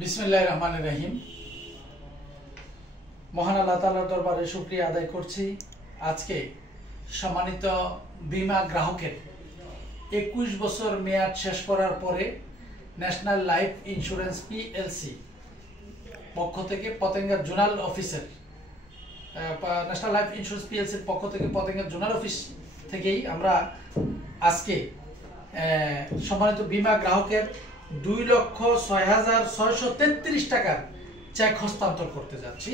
বিসমিল্লাহির রহমানির রহিম। মহান আল্লাহ তাআলার দরবারে শুকরিয়া আদায় করছি। আজকে সম্মানিত বীমা গ্রাহকের 21 বছর মেয়াদ শেষ করার পরে ন্যাশনাল লাইফ ইন্স্যুরেন্স পিএলসি পক্ষ থেকে পতেঙ্গা জোনাল অফিসের ন্যাশনাল লাইফ ইন্স্যুরেন্স পিএলসির পক্ষ থেকে পতেঙ্গা জোনাল অফিস থেকেই আমরা আজকে সম্মানিত বীমা গ্রাহকের 2,06,633 টাকার চেক হস্তান্তর করতে যাচ্ছি।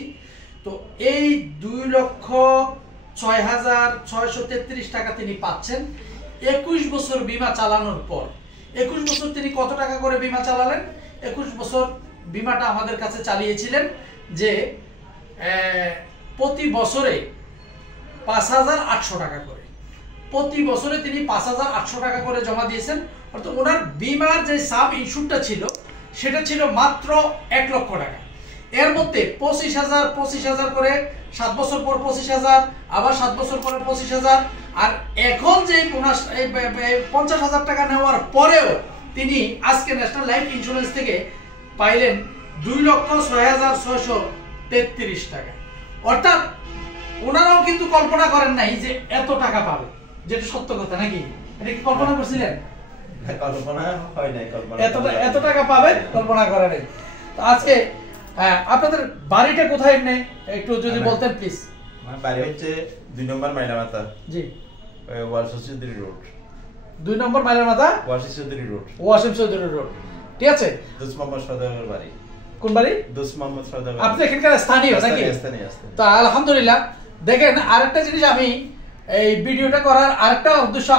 তো এই 2,06,633 টাকা তিনি পাচ্ছেন 21 বছর বীমা চালানোর পর। 21 বছর তিনি কত টাকা করে বীমা চালালেন? 21 বছর বীমাটা আমাদের কাছে চালিয়েছিলেন যে প্রতি বছরে 5,800 টাকা করে, প্রতি বছরে তিনি 5,800 টাকা করে জমা দিয়েছেন। অর্থাৎ ওনার বীমার যে সাব ইস্যুটা ছিল সেটা ছিল মাত্র 1 লক্ষ টাকা। এর মধ্যে 25,000 করে 7 বছর পর 25,000, আবার 7 বছর পরে 25,000, আর এখন যে 50,000 টাকা নেওয়ার পরেও তিনি আজকে ন্যাশনাল লাইফ ইন্স্যুরেন্স থেকে পাইলেন 2,06,633 টাকা। অর্থাৎ ওনারাও কিন্তু কল্পনা করেন নাই যে এত টাকা পাবে, যেটা সত্য কথা নাকি? এটা কি কল্পনা করছিলেন? কল্পনা হয় নাই, এত টাকা পাবেন কল্পনা করেন নাই। তো আজকে আপনাদের বাড়িটা কোথায় একটু যদি বলতেন প্লিজ। আমার বাড়ি হচ্ছে 2 নম্বর মাইলামাতা। জি, ওয়াসিম চৌধুরী রোড। 2 নম্বর মাইলামাতা, ওয়াসিম চৌধুরী রোড। ওয়াসিম চৌধুরী রোড, ঠিক আছে। দোস্ত মোহাম্মদ সওদাগর বাড়ি। কোন বাড়ি? দোস্ত মোহাম্মদ সওদাগর। আপনি এখানকার স্থানীয় নাকি? স্থানীয়। তো আলহামদুলিল্লাহ। দেখেন, আরেকটা জিনিস, আমি এই ভিডিওটা করার আরেকটা উদ্দেশ্য,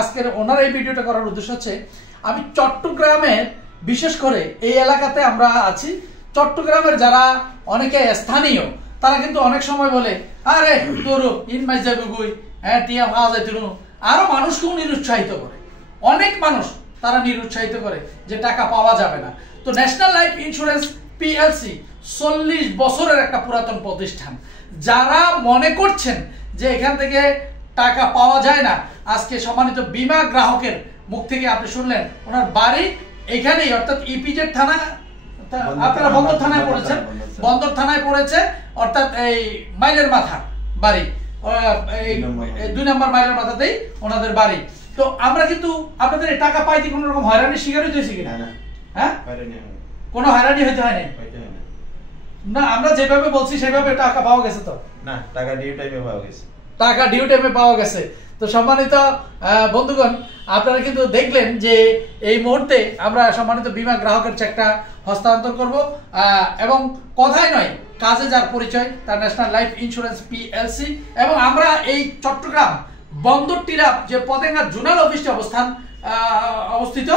আজকের ওনার এই ভিডিওটা করার উদ্দেশ্য হচ্ছে, আমি চট্টগ্রামের বিশেষ করে এই এলাকাতে আমরা আছি, চট্টগ্রামের যারা অনেকে স্থানীয় তারা কিন্তু অনেক সময় বলে, আরে তোর ইন মাই যাবে গুই, হ্যাঁ টিয়া পাওয়া যায়, আরো মানুষকেও নিরুৎসাহিত করে। অনেক মানুষ তারা নিরুৎসাহিত করে যে টাকা পাওয়া যাবে না। তো ন্যাশনাল লাইফ ইন্স্যুরেন্স পিএলসি 40 বছরের একটা পুরাতন প্রতিষ্ঠান। যারা মনে করছেন যে এখান থেকে টাকা পাওয়া যায় না, আজকে সম্মানিত বীমা গ্রাহকের মুখ থেকে আপনি শুনলেন ওনার বাড়ি এখানেই, অর্থাৎ ইপিজেড থানা, আপনারা বন্দর থানায় পড়েছেন, বন্দর থানায় পড়েছে, অর্থাৎ এই মাইলের মাথা বাড়ি, 2 নম্বর মাইলের মাথাতেই ওনাদের বাড়ি। তো আমরা কিন্তু আপনাদের টাকা পাইতে কোন রকম হয়রানির শিকার হইতেছি কিনা? হ্যাঁ, কোনো হয়রানি হইতে হয় না। আমরা যেভাবে বলছি সেভাবে টাকা পাওয়া গেছে তো? না, টাকা ডিউ টাইমে পাওয়া গেছে। টাকা ডিউ টাইমে পাওয়া গেছে। তো সম্মানিত বন্ধুগণ, আপনারা কিন্তু দেখলেন যে এই মুহূর্তে আমরা সম্মানিত বীমা গ্রাহকের চেকটা হস্তান্তর করব, এবং কথাই নয় কাজে যার পরিচয় তার ন্যাশনাল লাইফ ইন্স্যুরেন্স পিএলসি। এবং আমরা এই চট্টগ্রাম বন্দর টিলা যে পতেঙ্গা জোনাল অফিসটি অবস্থিত,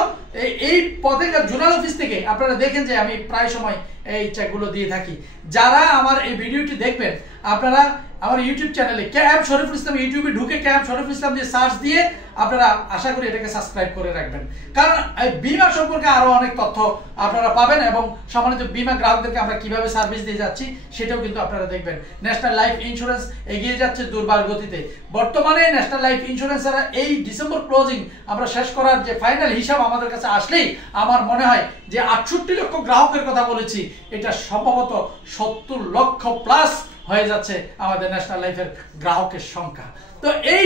এই পতেঙ্গা জোনাল অফিস থেকে আপনারা দেখেন যে আমি প্রায় সময় এই চেকগুলো দিয়ে থাকি। যারা আমার এই ভিডিওটি দেখবেন, আপনারা আমার ইউটিউব চ্যানেলে কেএম শরীফুল ইসলাম, ইউটিউবে ঢুকে কেএম শরীফুল ইসলাম দিয়ে সার্চ দিয়ে আপনারা আশা করি এটাকে সাবস্ক্রাইব করে রাখবেন, কারণ এই বীমা সম্পর্কে আরো অনেক তথ্য আপনারা পাবেন, এবং সম্মানিত বীমা গ্রাহকদেরকে আমরা কিভাবে সার্ভিস দিয়ে যাচ্ছি সেটাও কিন্তু আপনারা দেখবেন। ন্যাশনাল লাইফ ইন্স্যুরেন্স এগিয়ে যাচ্ছে দুর্বার গতিতে। বর্তমানে ন্যাশনাল লাইফ ইন্স্যুরেন্স এর এই ডিসেম্বর ক্লোজিং আমরা শেষ করার যে ফাইনাল হিসাব আমাদের কাছে আসলেই আমার মনে হয় যে 68 লক্ষ গ্রাহকের কথা বলেছি, এটা সম্ভবত 70 লক্ষ প্লাস হয়ে যাচ্ছে আমাদের ন্যাশনাল লাইফের গ্রাহকের সংখ্যা। তো এই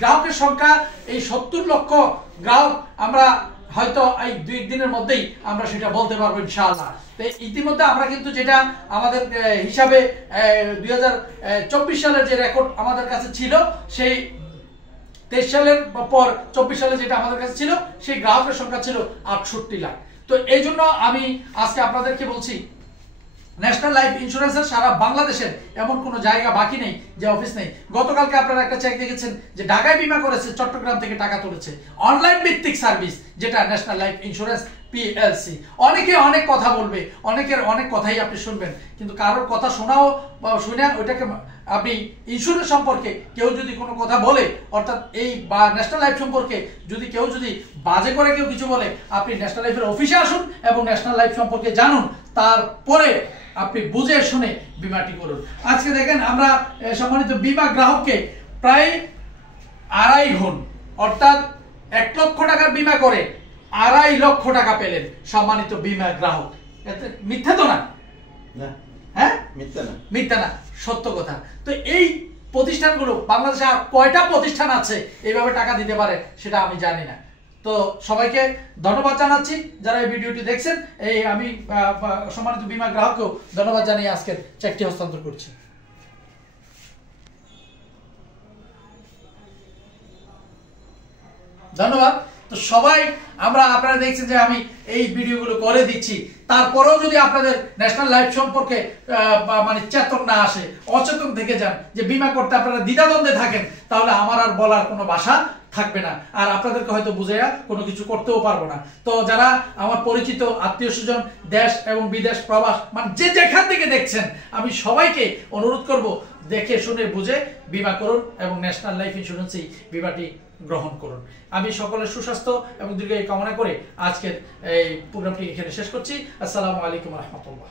গ্রাহকের সংখ্যা, এই 70 লক্ষ গ্রাহক আমরা হয়তো এই 2 দিনের মধ্যেই আমরা সেটা বলতে পারবো ইনশাআল্লাহ। তো ইতিমধ্যে আমরা কিন্তু যেটা আমাদের হিসাবে 2024 সালের যে রেকর্ড আমাদের কাছে ছিল, সেই 23 সালের পর 24 সালে যেটা আমাদের কাছে ছিল, সেই গ্রাহকের সংখ্যা ছিল 68 লাখ। তো এই জন্য আমি আজকে আপনাদেরকে বলছি, ন্যাশনাল লাইফ ইন্স্যুরেন্সের সারা বাংলাদেশের এমন কোনো জায়গা বাকি নেই যে অফিস নেই। গতকালকে আপনারা একটা চেক দেখেছেন যে ঢাকায় বীমা করেছে, চট্টগ্রাম থেকে টাকা তুলেছে, অনলাইন ভিত্তিক সার্ভিস যেটা ন্যাশনাল লাইফ ইন্স্যুরেন্স পিএলসি। অনেকে অনেক কথা বলবে, অনেকের অনেক কথাই আপনি শুনবেন, কিন্তু কারোর কথা শোনাও বা শুনে ওইটাকে আপনি ইন্স্যুরেন্স সম্পর্কে কেউ যদি কোনো কথা বলে, অর্থাৎ এই বা ন্যাশনাল লাইফ সম্পর্কে যদি কেউ বাজে করে কেউ কিছু বলে, আপনি ন্যাশনাল লাইফের অফিসে আসুন এবং ন্যাশনাল লাইফ সম্পর্কে জানুন, তারপরে আপনি বুঝে শুনে বীমাটি করুন। আজকে দেখেন আমরা সম্মানিত বীমা গ্রাহককে প্রায় 2.5 গুণ, অর্থাৎ 1 লক্ষ টাকার বীমা করে 2.5 লক্ষ টাকা পেলেন সম্মানিত বীমা গ্রাহক। এতে মিথ্যা তো না? না, হ্যাঁ, মিথ্যা না, মিথ্যা না, সত্য কথা। তো এই প্রতিষ্ঠানগুলো বাংলাদেশে আর কয়টা প্রতিষ্ঠান আছে এইভাবে টাকা দিতে পারে সেটা আমি জানি না। তো সবাইকে ধন্যবাদ জানাচ্ছি যারা এই ভিডিওটি দেখছেন। এই আমি সম্মানিত বীমা গ্রাহককেও ধন্যবাদ জানিয়ে আজকের চেকটি হস্তান্তর করছি। ধন্যবাদ। তো সবাই আপনারা দেখছেন যে আমি এই ভিডিওগুলো করে দিচ্ছি, তারপরেও যদি আপনাদের ন্যাশনাল লাইফ সম্পর্কে মানে চেতন না আসে, অচেতন থেকে যান, যে বীমা করতে আপনারা দ্বিধাদ্বন্দ্বে থাকেন, তাহলে আমার আর বলার কোনো ভাষা থাকবে না, আর আপনাদেরকে হয়তো বুঝাইয়া কোনো কিছু করতেও পারবো না। তো যারা আমার পরিচিত আত্মীয় স্বজন দেশ এবং বিদেশ প্রবাস মানে যে যেখান থেকে দেখছেন, আমি সবাইকে অনুরোধ করব দেখে শুনে বুঝে বীমা করুন এবং ন্যাশনাল লাইফ ইন্স্যুরেন্সই বীমাটি গ্রহণ করুন। আমি সকলের সুস্বাস্থ্য এবং দীর্ঘায়ু কামনা করে আজকের এই প্রোগ্রামটি এখানে শেষ করছি। আসসালামু আলাইকুম রহমতুল্লাহ।